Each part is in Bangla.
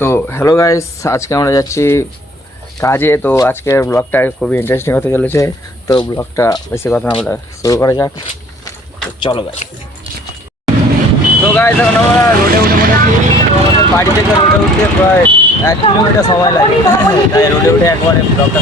তো হ্যালো গাইস, আজকে আমরা যাচ্ছি কাজে। তো আজকের ব্লগটা খুবই ইন্টারেস্টিং হতে চলেছে। তো ব্লগটা বেশি কথা না বলে শুরু করা যাক। তো চলো গাইস। তো গাইস এখন আমরা রোডে উঠে পড়েছি। তো আমাদের বাড়ি থেকে রোডে উঠতে প্রায় 1 কিলোমিটার সময় লাগে। তাই রোডে উঠে একবারে ব্লগটা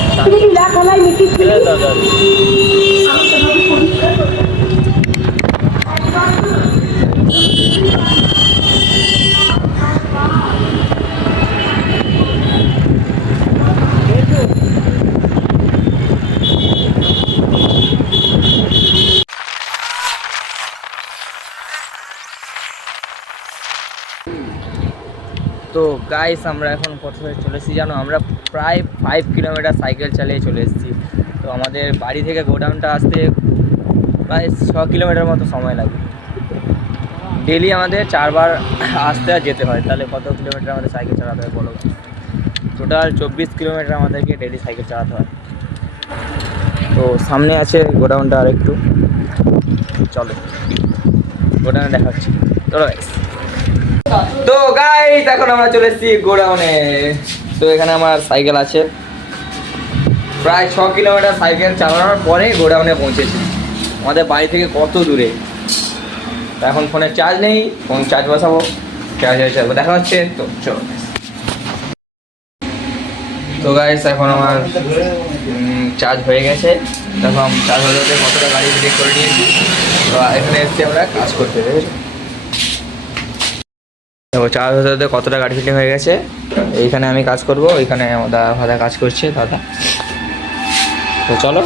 তো গাইস আমরা এখন কোথায় চলে এসেছি জানো? আমরা প্রায় 5 কিলোমিটার সাইকেল চালিয়ে চলে এসেছি। তো আমাদের বাড়ি থেকে গোডাউনটা আসতে প্রায় 6 কিলোমিটার মতো সময় লাগে। ডেলি আমাদের 4 বার আসতে আর যেতে হয়। তাহলে কত কিলোমিটার আমাদের সাইকেল চালাতে হয় বলো? টোটাল 24 কিলোমিটার আমাদেরকে ডেলি সাইকেল চালাতে হয়। তো সামনে আছে গোডাউনটা, আর একটু চলো গোডাউনে দেখা হচ্ছে। চলো গাইস। তো গাইস এখন আমরা চলে এসেছি গোডাউনে। তো এখানে আমার সাইকেল আছে। প্রায় 6 কিলোমিটার সাইকেল চালানোর পরে গোডাউনে পৌঁছেছি। আমাদের বাড়ি থেকে কত দূরে। এখন ফোনে চার্জ নেই, ফোন চার্জ বসাবো, চার্জ হয়ে যাবে, দেখা হচ্ছে। তো চলো। তো গাইস এখন আমার চার্জ হয়ে গেছে। তখন চার্জ হয়ে যাবে, কতটা গাড়ি চেক করে নিয়েছি। তো এখানে এসেছি আমরা কাজ করতে, দেখেছো? দেখো চার্জ হতে হতে কতটা গাড়ি ফিটিং হয়ে গেছে। এইখানে আমি কাজ করব, ওইখানে দাদা কাজ করছে দাদা। তো চলো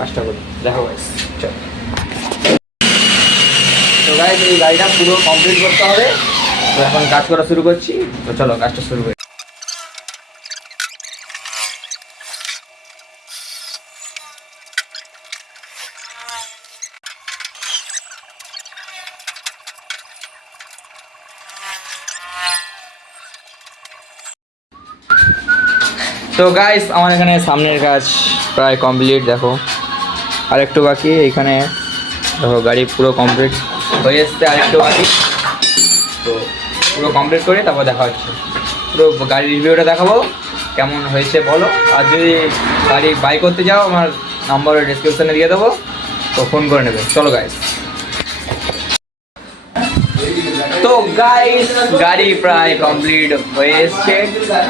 কাজটা করি, দেখো গাইস চলো। তো গাইস এই গাড়িটা পুরো কমপ্লিট করতে হবে। তো এখন কাজ করা শুরু করছি। তো চলো কাজটা শুরু করি। তো গাইস আমার এখানে সামনের কাজ প্রায় কমপ্লিট, দেখো আর একটু বাকি। এইখানে দেখো গাড়ি পুরো কমপ্লিট হয়ে এসছে, আর একটু বাকি। তো পুরো কমপ্লিট করে তারপর দেখা হচ্ছে। পুরো গাড়ির রিভিউটা দেখাবো কেমন হয়েছে বলো। আর যদি গাড়ি বাই করতে যাও আমার নাম্বার ডিসক্রিপশানে দিয়ে দেবো, তো ফোন করে নেবে। চলো গাইস। তো গাইস গাড়ি প্রায় কমপ্লিট হয়ে এসছে,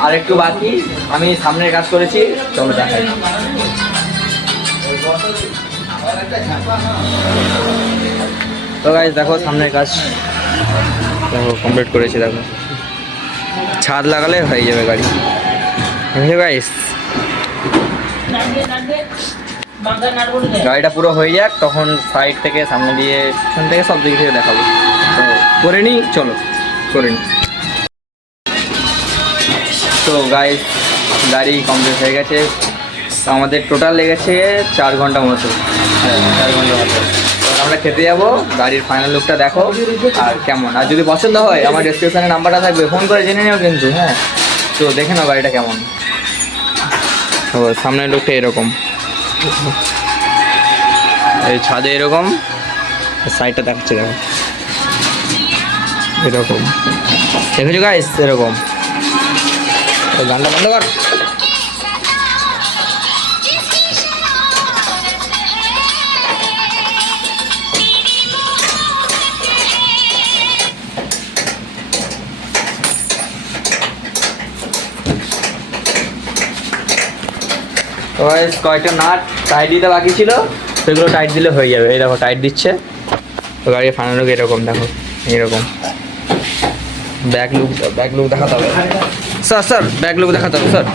আর একটু বাকি। আমি সামনের কাজ করেছি, চলো দেখাই। তো গাইস দেখো সামনের কাজ দেখো কমপ্লিট করেছি। দেখো ছাদ লাগালে হয়ে যাবে গাড়ি। গাইস গাড়িটা পুরো হয়ে যাক, তখন সাইড থেকে সামনে দিয়ে পিছন থেকে সব দিক থেকে দেখাবো। তো করে নিই, চলো করে নিই। তো গাইস গাড়ি কমপ্লিট হয়ে গেছে। তো আমাদের টোটাল লেগেছে 4 ঘন্টা মতো। 4 ঘন্টা মতো। আমরা খেতে যাবো। গাড়ির ফাইনাল লুকটা দেখো আর কেমন। আর যদি পছন্দ হয় আমার ডেসক্রিপশানে নাম্বারটা থাকবে, ফোন করে জেনে নিও কিন্তু। হ্যাঁ, তো দেখে নাও গাড়িটা কেমন। তো সামনের লুকটা এরকম, এই ছাদে এরকম, সাইডটা দেখাচ্ছে দেখো এরকম, দেখেছো গাইস এরকম। গানটা বন্ধ কর। তো গাইস কয়েকটা নাট টাইট দিতে বাকি ছিল, সেগুলো টাইট দিলে হয়ে যাবে। এই দেখো টাইট দিচ্ছে। তো গাড়ির ফাইনাল লুক এরকম, দেখো এরকম। ব্যাক লুক দেখাতে হবে স্যার, ব্যাক লুক দেখাতে হবে স্যার।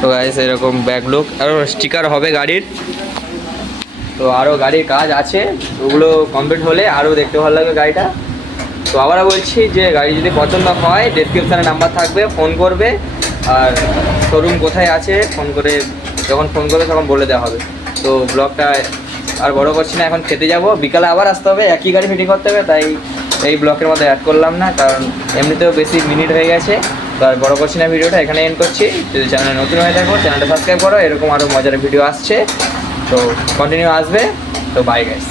তো গাইস এরকম ব্যাক লুক, আরও স্টিকার হবে গাড়ির। তো আরও গাড়ির কাজ আছে, ওগুলো কমপ্লিট হলে আরও দেখতে ভালো লাগবে গাড়িটা। তো আবারও বলছি যে গাড়ি যদি পছন্দ হয় ডেসক্রিপশানে নাম্বার থাকবে, ফোন করবে। আর শোরুম কোথায় আছে ফোন করে, যখন ফোন করবে তখন বলে দেওয়া হবে। তো ব্লগটা আর বড় করছি না, এখন খেতে যাব। বিকালে আবার আসতে হবে, একই গাড়ি ফিটিং করতে হবে। তাই এই ব্লগের মধ্যে অ্যাড করলাম না, কারণ এমনিতেও বেশি মিনিট হয়ে গেছে। তো আর বড় করছি না, ভিডিওটা এখানে এন্ড করছি। যদি চ্যানেলে নতুন হয়ে থাকো চ্যানেলটা সাবস্ক্রাইব করো, এরকম আরও মজার ভিডিও আসছে। তো কন্টিনিউ আসবে। তো বাই গাইস।